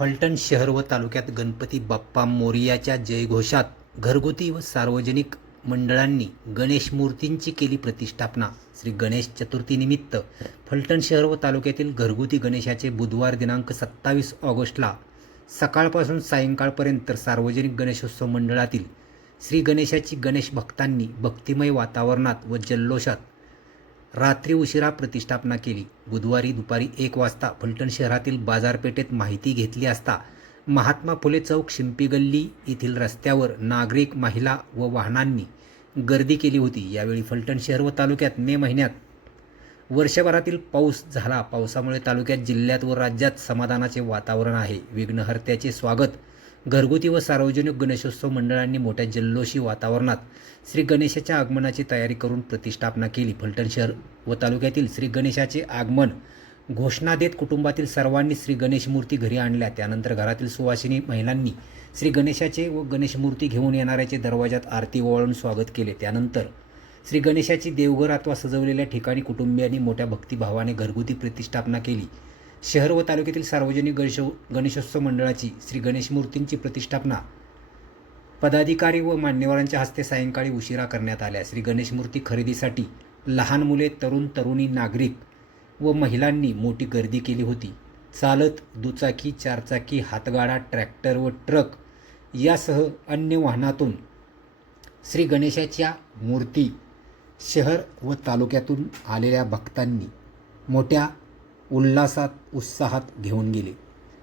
फलटण शहर व तालुक्यात गणपती बाप्पा मोरियाच्या जयघोषात घरगुती व सार्वजनिक मंडळांनी गणेश मूर्तींची केली प्रतिष्ठापना. श्री गणेश चतुर्थीनिमित्त फलटण शहर व तालुक्यातील घरगुती गणेशाचे बुधवार दिनांक सत्तावीस ऑगस्टला सकाळपासून सायंकाळपर्यंत सार्वजनिक गणेशोत्सव मंडळातील श्री गणेशाची गणेश भक्तांनी भक्तिमय वातावरणात व जल्लोषात रात्री उशिरा प्रतिष्ठापना केली. बुधवारी दुपारी एक वाजता फलटण शहरातील बाजारपेठेत माहिती घेतली असता महात्मा फुले चौक शिंपी गल्ली येथील रस्त्यावर नागरिक महिला व वाहनांनी गर्दी केली होती. यावेळी फलटण शहर व तालुक्यात मे महिन्यात वर्षभरातील पाऊस झाला. पावसामुळे तालुक्यात जिल्ह्यात व राज्यात समाधानाचे वातावरण आहे. विघ्नहर्त्याचे स्वागत घरगुती व सार्वजनिक गणेशोत्सव मंडळांनी मोठ्या जल्लोषी वातावरणात श्री गणेशाच्या आगमनाची तयारी करून प्रतिष्ठापना केली. फलटण शहर व तालुक्यातील श्री गणेशाचे आगमन घोषणा देत कुटुंबातील सर्वांनी श्री गणेश मूर्ती घरी आणल्या. त्यानंतर घरातील सुवासिनी महिलांनी श्री गणेशाचे व गणेश मूर्ती घेऊन येणाऱ्याचे दरवाजात आरती ओवाळून स्वागत केले. त्यानंतर श्री गणेशाची देवघर अथवा सजवलेल्या ठिकाणी कुटुंबियांनी मोठ्या भक्तिभावाने घरगुती प्रतिष्ठापना केली. शहर व तालुक्यातील सार्वजनिक गणेशो गणेशोत्सव मंडळाची श्री गणेश मूर्तींची प्रतिष्ठापना पदाधिकारी व मान्यवरांच्या हस्ते सायंकाळी उशिरा करण्यात आल्या. श्री गणेश मूर्ती खरेदीसाठी लहान मुले तरुण तरुणी नागरिक व महिलांनी मोठी गर्दी केली होती. चालत दुचाकी चारचाकी हातगाडा ट्रॅक्टर व ट्रक यासह अन्य वाहनातून श्री गणेशाच्या मूर्ती शहर व तालुक्यातून आलेल्या भक्तांनी मोठ्या उल्हासात उत्साहात घेऊन गेले.